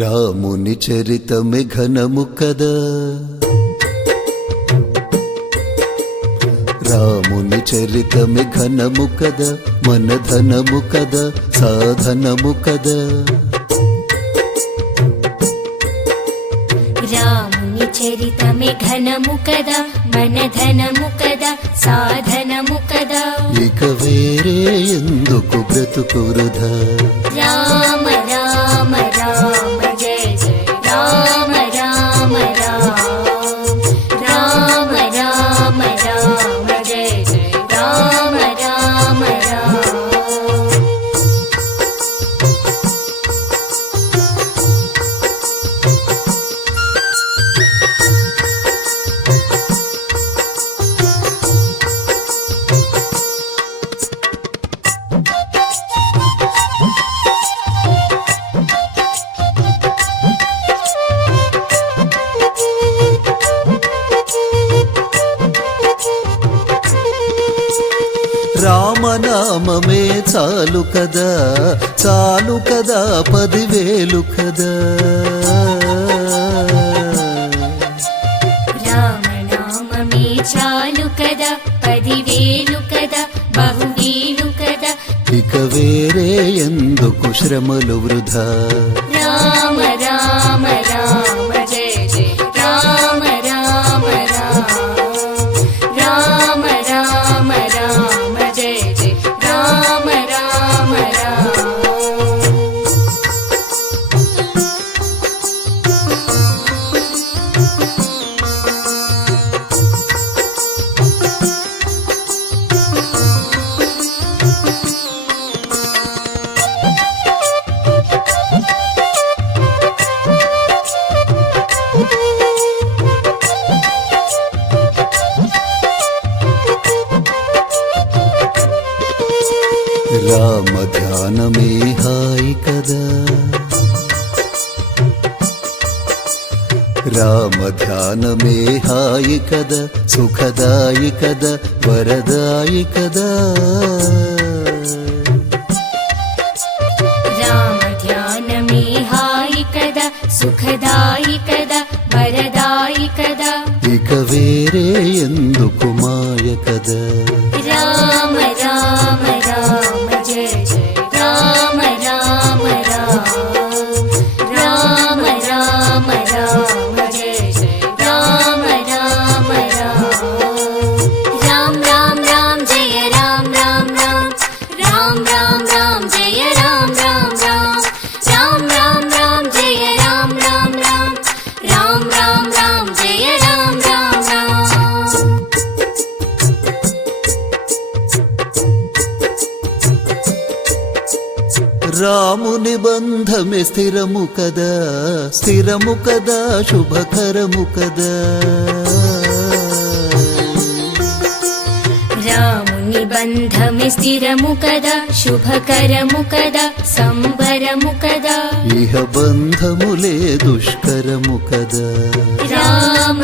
రాముని చరితమే ఘనము కదా, రాముని చరితమే ఘనము కదా, మన ధనము కదా, సాధనము కదా. రాముని చరితమే ఘనము కదా, మన ధనము కదా, సాధనము కదా. ఇక వేరే ఎందుకు బ్రతుకు వృధా. రామ రామ రామ జయ జయ రామ రామ రామ, రామ రామ రామ జయ జయ రామ రామ రామ. రామనామమే చాలు కదా, చాలు కదా, 10,000 కదా. రామనామమే చాలు కదా, 10,000 కదా, బహువేలు కదా. ఇక వేరే ఎందుకు శ్రమలు వృధా. రామ రామ రామ జయ జయ రామ రామ రామ, రామ రామ రామ జయ జయ రామ రామ రామ. రామ ధ్యానమే హాయి కదా, రామ ధ్యానమే హాయి కదా, సుఖదాయి కదా, వరదాయి కదా. రామ ధ్యానమే హాయి కదా, సుఖదాయి కదా, వరదాయి కదా. ఇక వేరే ఎందుకు మాయ కదా. రామ రామ రామ జయ జయ రామ రామ రామ, రామ రామ రామ జయ జయ రామ రామ రామ. రామ రామ రామ జయ రామ రామ రామ, రామ రామ రామ జయ రామ రామ రామ, రామ రామ రామ జయ రామ రామ రామ, రామ రామ రామ జయ రామ రామ రామ. రాముని బంధమే స్థిరము కదా, స్థిరము కదా, శుభకరము కదా. రాముని బంధమే స్థిరము కదా, శుభకరము కదా, సంబరము కదా. ఇహ బంధములే దుష్కరము కదా. రామ